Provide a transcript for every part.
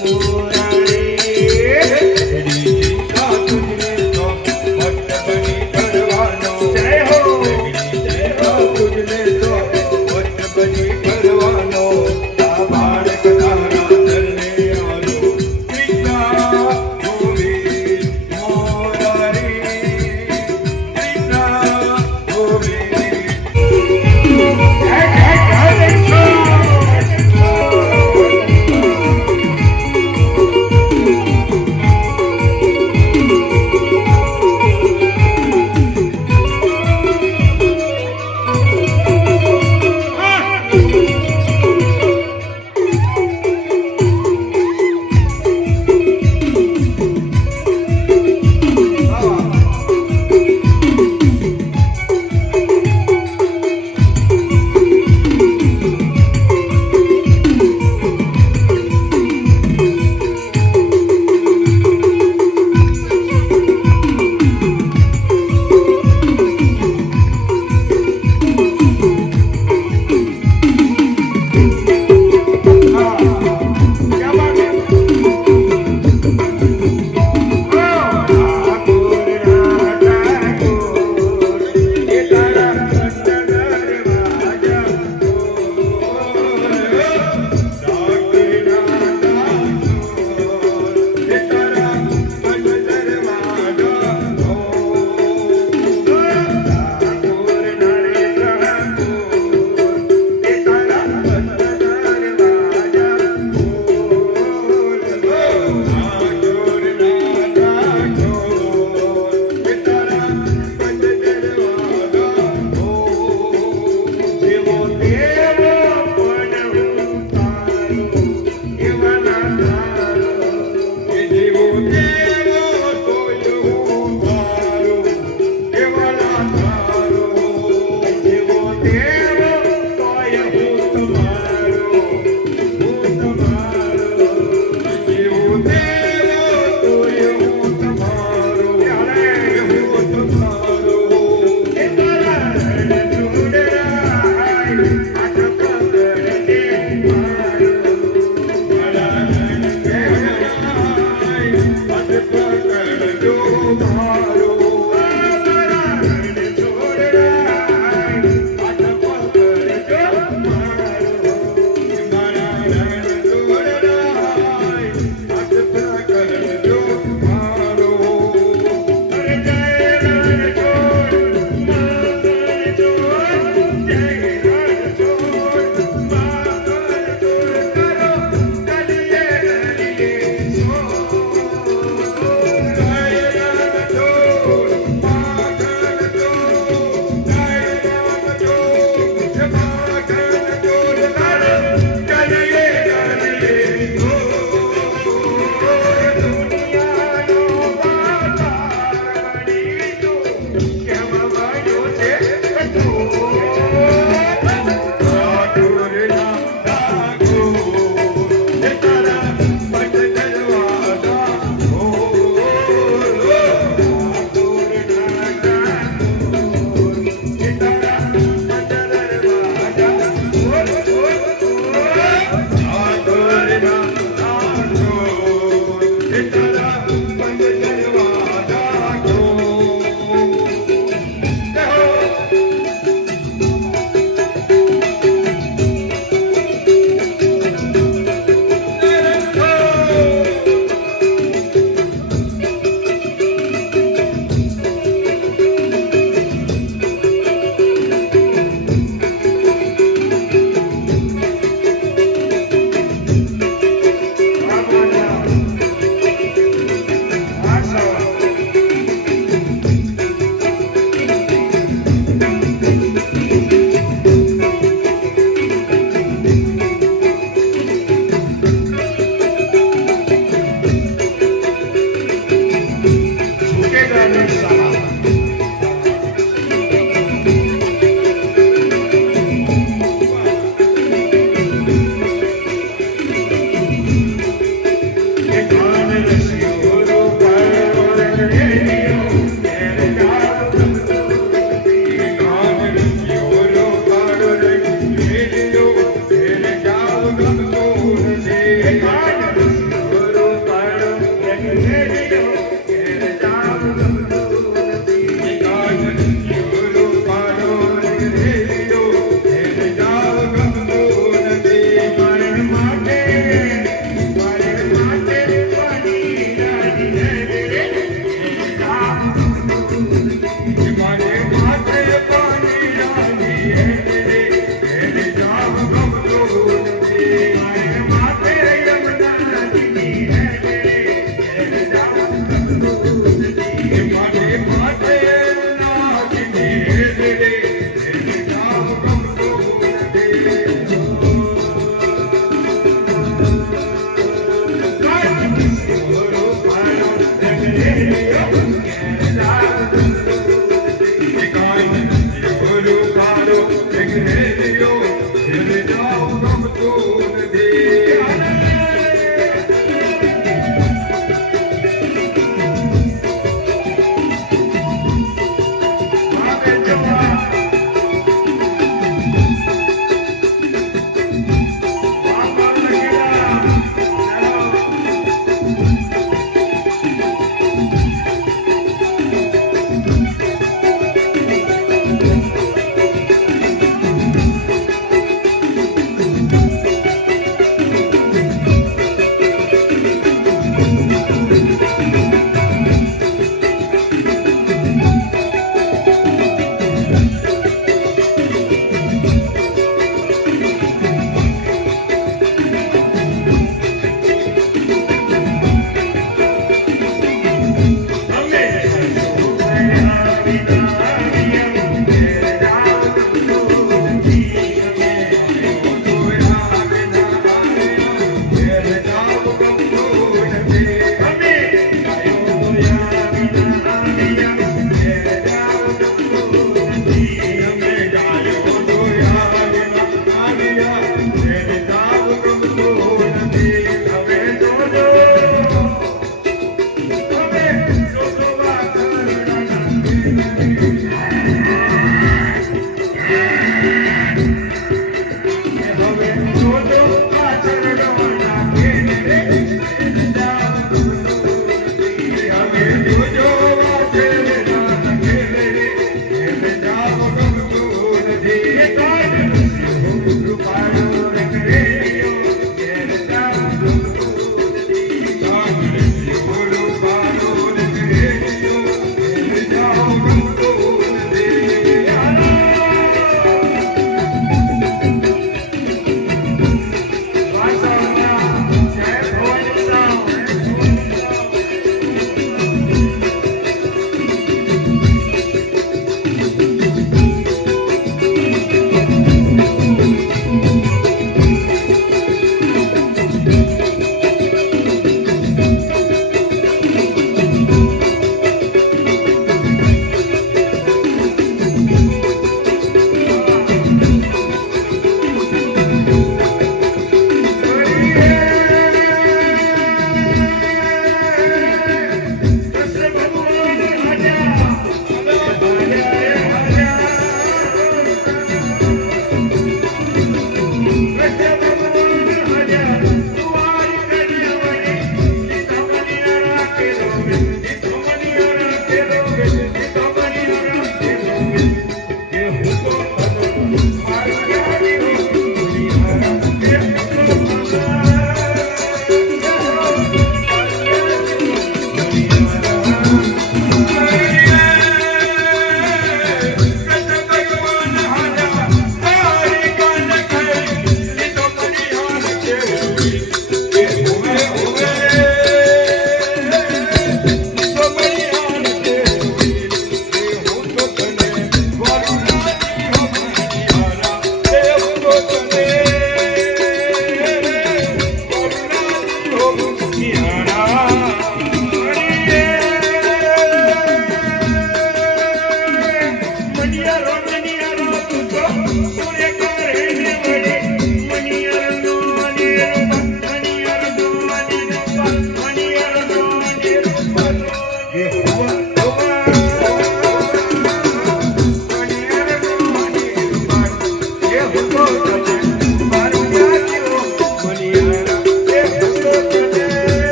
you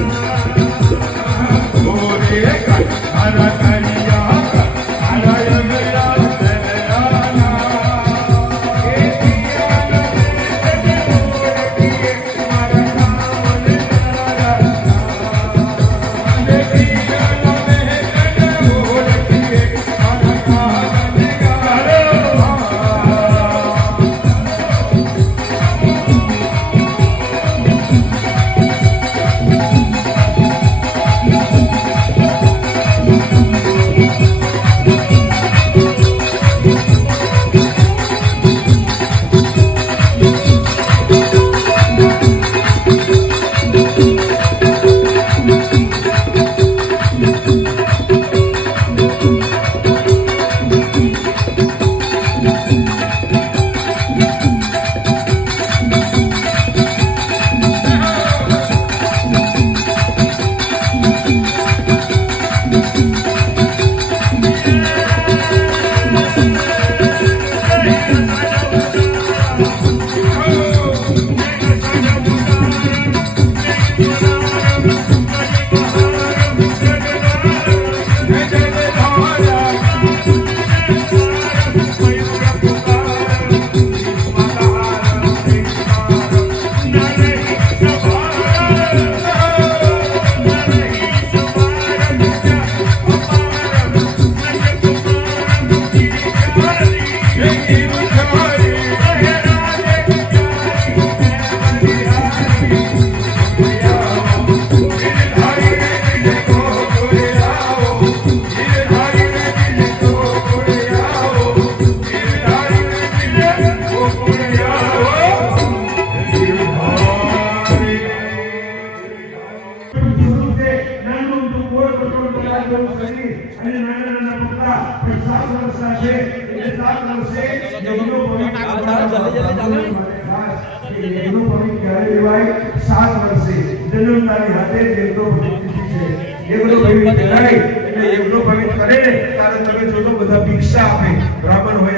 Thank you.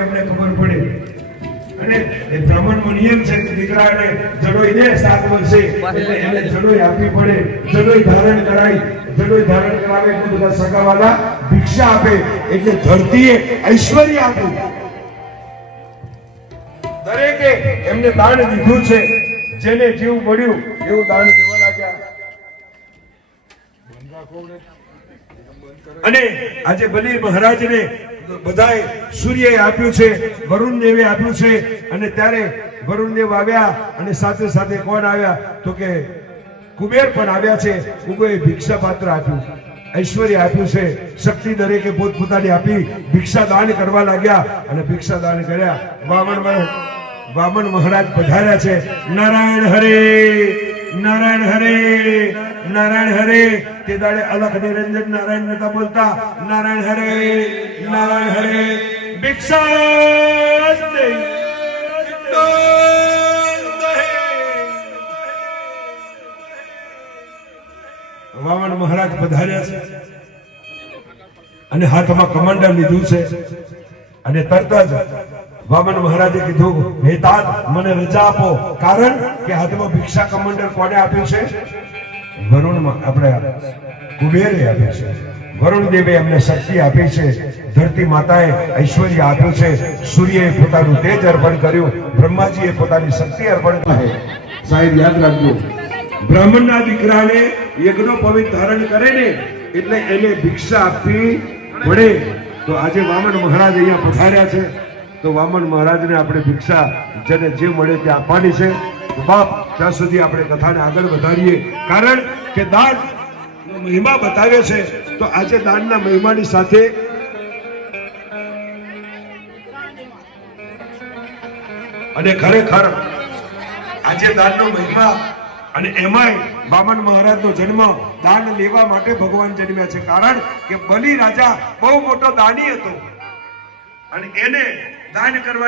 એમને ખબર પડે અને એ બ્રાહ્મણનો છે કે દીકરાને જડોઈ દે સાત વર્ષે જડોઈ આપવી પડે. જડોઈ ધારણ કરાય. જડોઈ ધારણ કરાવે એટલે બધા સગાવાલા ભિક્ષા આપે, એટલે ધરતીએ ઐશ્વર્ય આપ્યું દરેકે એમને દાન દીધું છે, જેને જેવું મળ્યું, એવું દાન દેવા લાગ્યા અને આજે બલી મહારાજને બધાએ સૂર્યએ આપ્યું છે વરુણ દેવે આપ્યું છે, અને ત્યારે વરુણ દેવ આવ્યા, અને સાથે સાથે કોણ આવ્યા તો કે કુબેર પણ આવ્યા છે. કુબેરે ભિક્ષા પાત્ર આપ્યું. ઐશ્વર્ય આપ્યું છે. શક્તિ દરેકે પોતપોતાની આપી ભિક્ષા દાન કરવા લાગ્યા અને ભિક્ષા દાન કર્યા વામણ વામણ મહારાજ પધાર્યા છે. નારાયણ હરે નારાયણ હરે નારાયણ હરે. તે દાડે અલખ નિરંજન નારાયણ નતા બોલતા. નારાયણ હરે નારાયણ હરે. ભિક્ષા વામન મહારાજ પધાર્યા છે. અને હાથમાં કમાન્ડર લીધું છે. અને તરત જ વામન મહારાજે કીધું હે મને રજા આપો. કારણ કે હાથમાં ભિક્ષા કમાન્ડર કોને આપ્યું છે? વરુણ આપણે કુબેરે આપ્યું છે. વરુણ દેવે એમને શક્તિ આપી છે. ધરતી માતાએ ઐશ્વર્ય આપ્યું છે. સૂર્યએ પોતાનું તેજ અર્પણ કર્યું. બ્રહ્માજીએ પોતાની શક્તિ અર્પણ કરી. સાહેબ, યાદ રાખજો. બ્રાહ્મણના દીકરાને યજ્ઞો પવિત્ર ધારણ કરે ને, એટલે એને ભિક્ષા આપવી પડે. તો આજે વામન મહારાજ અહીંયા પધાર્યા છે. તો વામન મહારાજને આપણે ભિક્ષા જેને જે મળે તે આપવાની છે. બાપ, ત્યાં સુધી આપણે કથાને આગળ વધારીએ. કારણ કે દાન મહિમા બતાવ્યો છે. તો આજે દાનના મહિમાની સાથે અને ખરેખર આજે દાનનો મહિમા અને એમાંય બામન મહારાજનો જન્મ દાન લેવા માટે ભગવાન જન્મ્યા છે. કારણ કે બલિ રાજા બહુ મોટો દાની હતો. અને એને દાન કરવા